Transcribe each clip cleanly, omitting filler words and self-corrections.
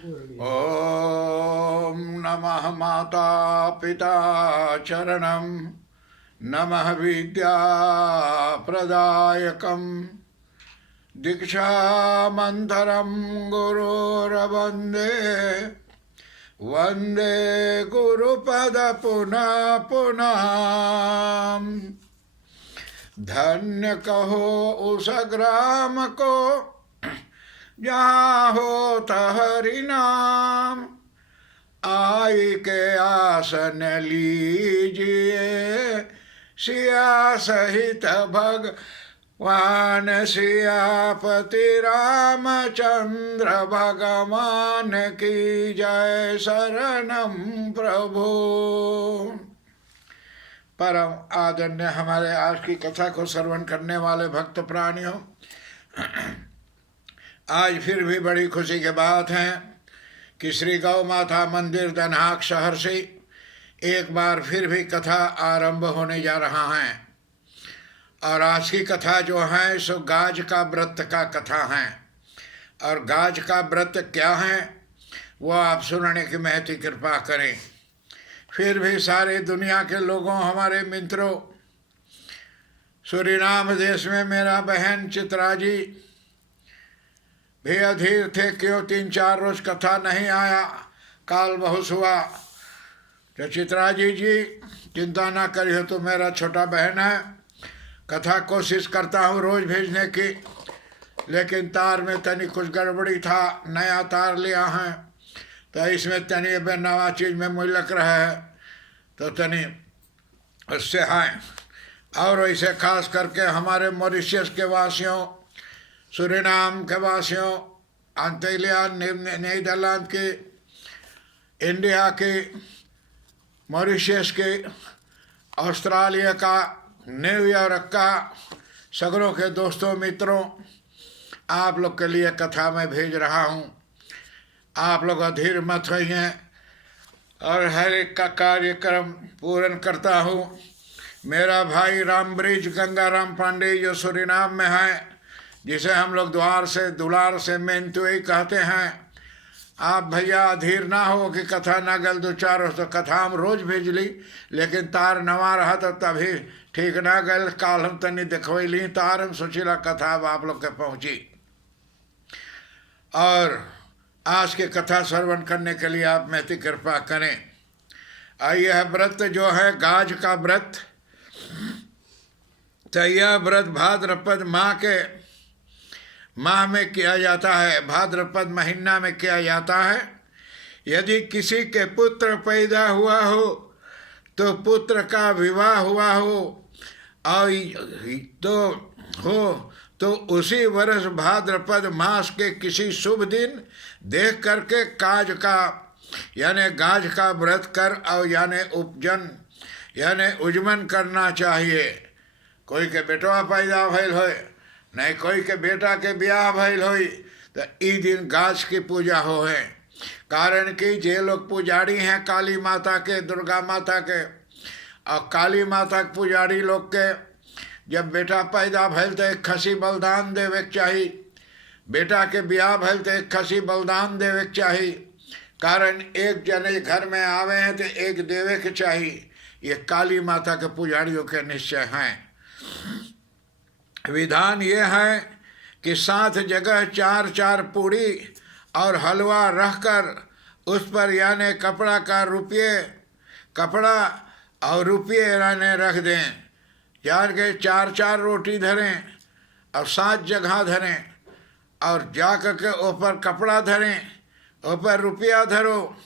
ॐ नमः माता पिता चरणं नमः विद्याप्रदायकं दीक्षामन्तरं गुरोरवन्दे वन्दे गुरुपद पुनः पुनः। धन्य कहो उस ग्राम को जहाँ होता हरि नाम, आई के आसन लीजिए सिया सहित भगवान सियापति रामचंद्र भगवान की जय शरणम प्रभु। परम आदरणीय हमारे आज की कथा को श्रवण करने वाले भक्त प्राणियों, आज फिर भी बड़ी खुशी की बात है कि श्री गौ माता मंदिर दनहाक शहर से एक बार फिर भी कथा आरंभ होने जा रहा है। और आज की कथा जो है सो गाज का व्रत का कथा है। और गाज का व्रत क्या है वो आप सुनने की महती कृपा करें। फिर भी सारे दुनिया के लोगों, हमारे मित्रों, सूरीनाम देश में मेरा बहन चित्रा जी भी अधीर थे, क्यों 3-4 रोज कथा नहीं आया, काल बहुत हुआ। तो चित्रा जी चिंता ना करिए, तो मेरा छोटा बहन है, कथा कोशिश करता हूँ रोज भेजने की, लेकिन तार में तनी कुछ गड़बड़ी था, नया तार लिया है तो इसमें तनी नवा चीज़ में मुझ लग रहा है, तो तनी उससे है। और ऐसे खास करके हमारे मॉरिशस के वासियों, सूरीनाम के वासियों, ऑस्ट्रेलिया, नीदरलैंड के, इंडिया के, मॉरिशस के, ऑस्ट्रेलिया का, न्यूयॉर्क का, सगरों के दोस्तों मित्रों, आप लोग के लिए कथा मैं भेज रहा हूँ। आप लोग अधीर मत होइए और हर एक का कार्यक्रम पूर्ण करता हूँ। मेरा भाई रामब्रिज गंगाराम पांडे जो सूरीनाम में है, जिसे हम लोग द्वार से दुलार से मेनतुई कहते हैं, आप भैया अधीर ना हो कि कथा ना गल 2-4 तो कथा हम रोज भेज ली, लेकिन तार नवा रहा तो तभी ठीक ना गल। काल हम तनी दिखवैली तार, हम सोचिला कथा अब आप लोग के पहुँची। और आज के कथा श्रवण करने के लिए आप महती कृपा करें। यह व्रत जो है गाज का व्रत, तो यह व्रत भाद्रपद माह में किया जाता है, भाद्रपद महीना में किया जाता है। यदि किसी के पुत्र पैदा हुआ हो, तो पुत्र का विवाह हुआ हो और तो उसी वर्ष भाद्रपद मास के किसी शुभ दिन देख करके काज का यानी गाज का व्रत कर और यानी उपजन यानी उजमन करना चाहिए। कोई के बेटवा पैदा भइल होए, नहीं कोई के बेटा के ब्याह भइल होई, तो ई दिन गाज की पूजा हो है। कारण कि जे लोग पुजारी हैं काली माता के, दुर्गा माता के, और काली माता के पुजारी लोग के जब बेटा पैदा भइल तो एक खसी बलिदान देवे के चाही, बेटा के ब्याह भइल तो एक खसी बलिदान देवे के चाही। कारण एक जने घर में आवे हैं तो एक देवे के चाही। ये काली माता के पुजारियों के निश्चय हैं। विधान ये है कि 7 जगह 4-4 पूड़ी और हलवा रखकर उस पर यानी कपड़ा और रुपये यानी रख दें। यार के 4-4 रोटी धरें और 7 जगह धरें, और जा कर के ऊपर कपड़ा धरें, ऊपर रुपया धरो,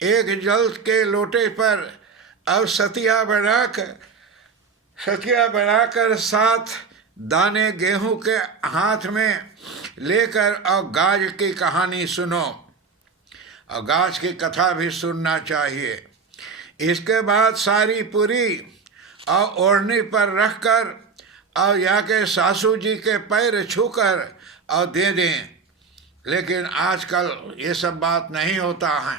एक जल के लोटे पर और सतिया बनाकर 7 दाने गेहूं के हाथ में लेकर और गाज की कहानी सुनो, और गाज की कथा भी सुनना चाहिए। इसके बाद सारी पूरी और ओढ़नी पर रखकर और यहाँ के सासू जी के पैर छूकर और दे दें। लेकिन आजकल ये सब बात नहीं होता है,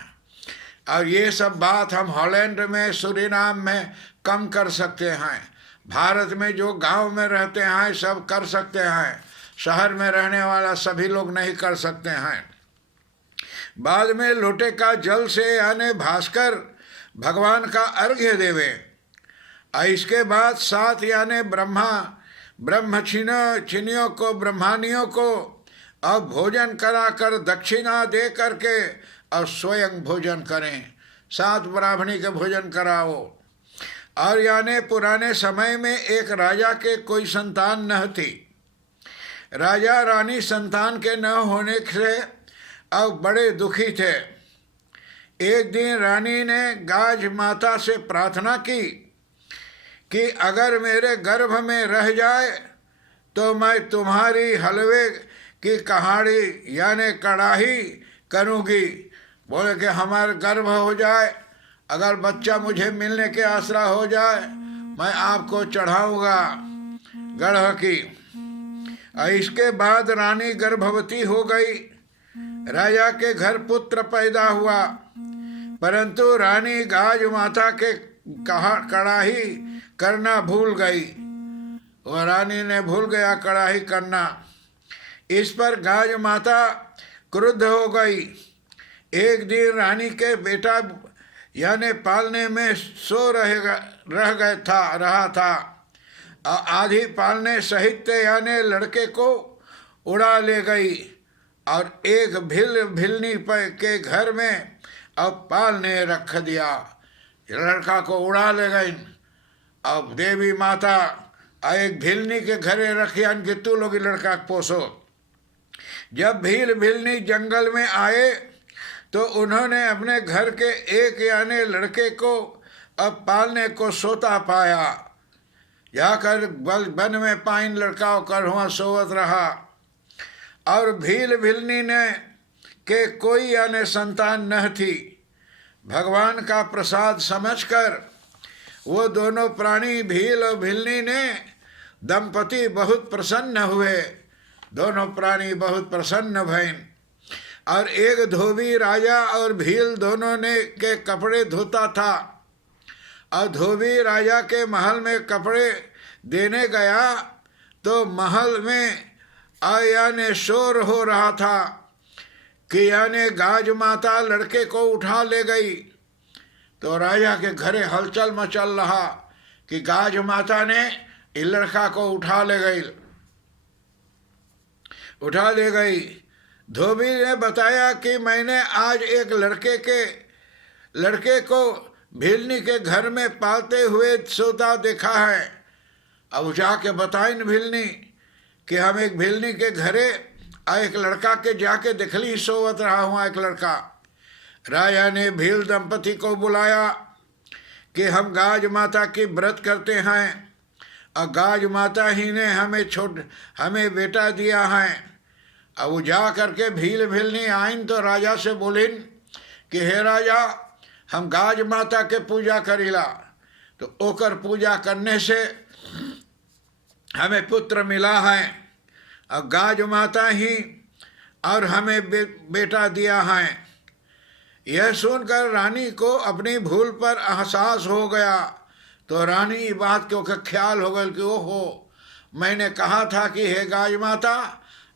और ये सब बात हम हॉलैंड में, सूरीनाम में कम कर सकते हैं। भारत में जो गांव में रहते हैं सब कर सकते हैं, शहर में रहने वाला सभी लोग नहीं कर सकते हैं। बाद में लोटे का जल से यानी भास्कर भगवान का अर्घ्य देवे। इसके बाद 7 यानी ब्रह्मचिनियों को ब्रह्मानियों को अब भोजन कराकर दक्षिणा दे करके और स्वयं भोजन करें। 7 ब्राह्मणी के भोजन कराओ। और यानी पुराने समय में एक राजा के कोई संतान न थी। राजा रानी संतान के न होने से अब बड़े दुखी थे। एक दिन रानी ने गाज माता से प्रार्थना की कि अगर मेरे गर्भ में रह जाए तो मैं तुम्हारी हलवे की कहाड़ी यानी कड़ाही करूँगी। बोले कि हमारा गर्भ हो जाए, अगर बच्चा मुझे मिलने के आसरा हो जाए, मैं आपको चढ़ाऊँगा गढ़ की। इसके बाद रानी गर्भवती हो गई। राजा के घर पुत्र पैदा हुआ, परंतु रानी गाज माता के कड़ाही करना भूल गई। वह रानी ने भूल गया कड़ाही करना। इस पर गाज माता क्रुद्ध हो गई। एक दिन रानी के बेटा यानी पालने में सो रहा था। आधी पालने सहित यानी लड़के को उड़ा ले गई और एक भिलनी के घर में अब पालने रख दिया। लड़का को उड़ा ले गई। अब देवी माता एक भिलनी के घरे रखी कि तू लोग लड़का पोसो। जब भिलनी जंगल में आए तो उन्होंने अपने घर के एक यानी लड़के को अब पालने को सोता पाया। जाकर वन में पाइन लड़का कर हुआ सोवत रहा। और भिलनी ने के कोई यानी संतान न थी। भगवान का प्रसाद समझकर वो दोनों प्राणी भील और भिलनी ने दंपति बहुत प्रसन्न हुए। दोनों प्राणी बहुत प्रसन्न भइं। और एक धोबी राजा और भील दोनों ने के कपड़े धोता था। और धोबी राजा के महल में कपड़े देने गया तो महल में यानी शोर हो रहा था कि यानी गाज माता लड़के को उठा ले गई। तो राजा के घरे हलचल मचल रहा कि गाज माता ने इस लड़का को उठा ले गई। धोबी ने बताया कि मैंने आज एक लड़के को भिलनी के घर में पालते हुए सोता देखा है। अब जाके बताइन भिलनी कि हम एक भिलनी के घरे एक लड़का के जाके देखली सोवत रहा हुआ एक लड़का। राजा ने भील दंपति को बुलाया कि हम गाज माता की व्रत करते हैं और गाज माता ही ने हमें बेटा दिया है। अब वो जा करके भिलनी आइन तो राजा से बोलिन कि हे राजा, हम गाज माता के पूजा करीला तो ओकर पूजा करने से हमें पुत्र मिला है और गाज माता ही और हमें बेटा दिया है। यह सुनकर रानी को अपनी भूल पर एहसास हो गया। तो रानी इस बात को ख्याल हो गया कि ओहो, मैंने कहा था कि हे गाज माता,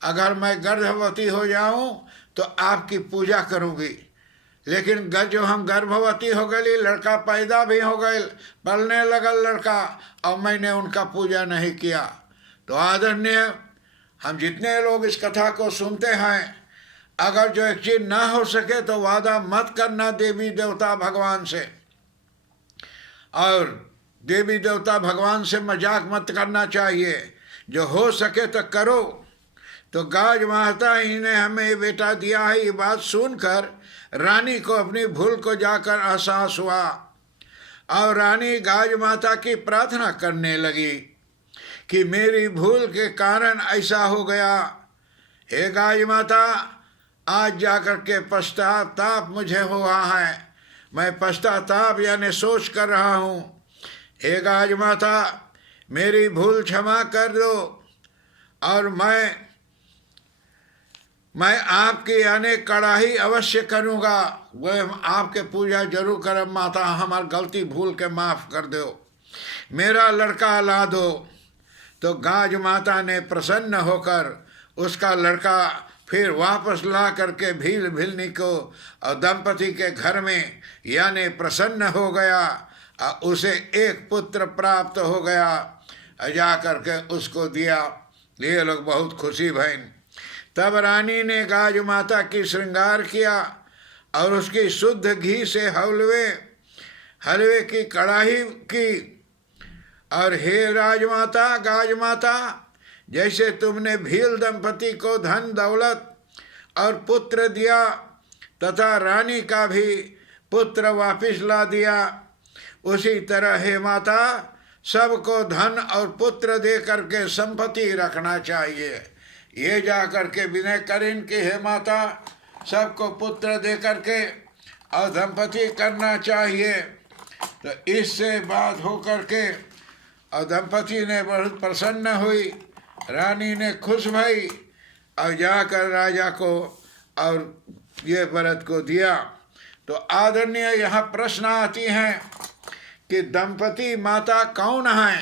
अगर मैं गर्भवती हो जाऊं तो आपकी पूजा करूंगी, लेकिन जो हम गर्भवती हो गई, लड़का पैदा भी हो गए, पलने लगल लड़का, और मैंने उनका पूजा नहीं किया। तो आदरणीय, हम जितने लोग इस कथा को सुनते हैं, अगर जो एक चीज ना हो सके तो वादा मत करना देवी देवता भगवान से, और देवी देवता भगवान से मजाक मत करना चाहिए। जो हो सके तो करो। तो गाज माता ही ने हमें बेटा दिया है, ये बात सुनकर रानी को अपनी भूल को जाकर एहसास हुआ और रानी गाज माता की प्रार्थना करने लगी कि मेरी भूल के कारण ऐसा हो गया। हे गाज माता, आज जाकर के पश्चाताप मुझे हुआ है, मैं पश्चाताप यानी सोच कर रहा हूँ। हे गाज माता, मेरी भूल क्षमा कर दो और मैं आपकी यानी कड़ाही अवश्य करूँगा। वह आपके पूजा जरूर करब माता, हमार गलती भूल के माफ़ कर दो, मेरा लड़का ला दो। तो गाज माता ने प्रसन्न होकर उसका लड़का फिर वापस ला करके भील भिलनी को और दंपति के घर में यानी प्रसन्न हो गया और उसे एक पुत्र प्राप्त हो गया। जा करके उसको दिया। ये लोग बहुत खुशी भई। तब रानी ने गाज माता की श्रृंगार किया और उसकी शुद्ध घी से हलवे की कढ़ाई की। और हे राजमाता, गाज माता, जैसे तुमने भील दंपति को धन दौलत और पुत्र दिया तथा रानी का भी पुत्र वापिस ला दिया, उसी तरह हे माता सबको धन और पुत्र दे करके संपत्ति रखना चाहिए। ये जा करके विनय करें कि हे माता सबको पुत्र दे करके और दंपति करना चाहिए। तो इससे बात हो करके और दंपति ने बहुत प्रसन्न हुई। रानी ने खुश भई और जाकर राजा को और ये व्रत को दिया। तो आदरणीय यहाँ प्रश्न आती हैं कि दंपति माता कौन है,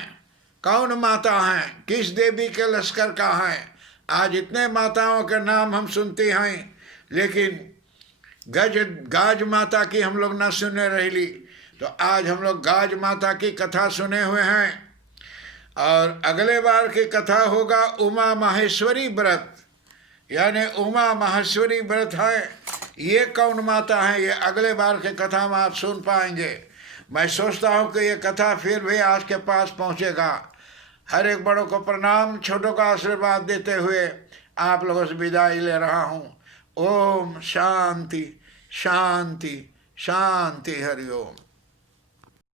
कौन माता हैं, किस देवी के लश्कर का है। आज इतने माताओं के नाम हम सुनते हैं, लेकिन गाज माता की हम लोग न सुने रही। तो आज हम लोग गाज माता की कथा सुने हुए हैं और अगले बार की कथा होगा उमा माहेश्वरी व्रत, यानी उमा माहेश्वरी व्रत है। ये कौन माता है, ये अगले बार के कथा में आप सुन पाएंगे। मैं सोचता हूँ कि ये कथा फिर भी आज के पास पहुँचेगा। हर एक बड़ों को प्रणाम, छोटों का आशीर्वाद देते हुए आप लोगों से विदाई ले रहा हूँ। ओम शांति शांति शांति, हरिओम।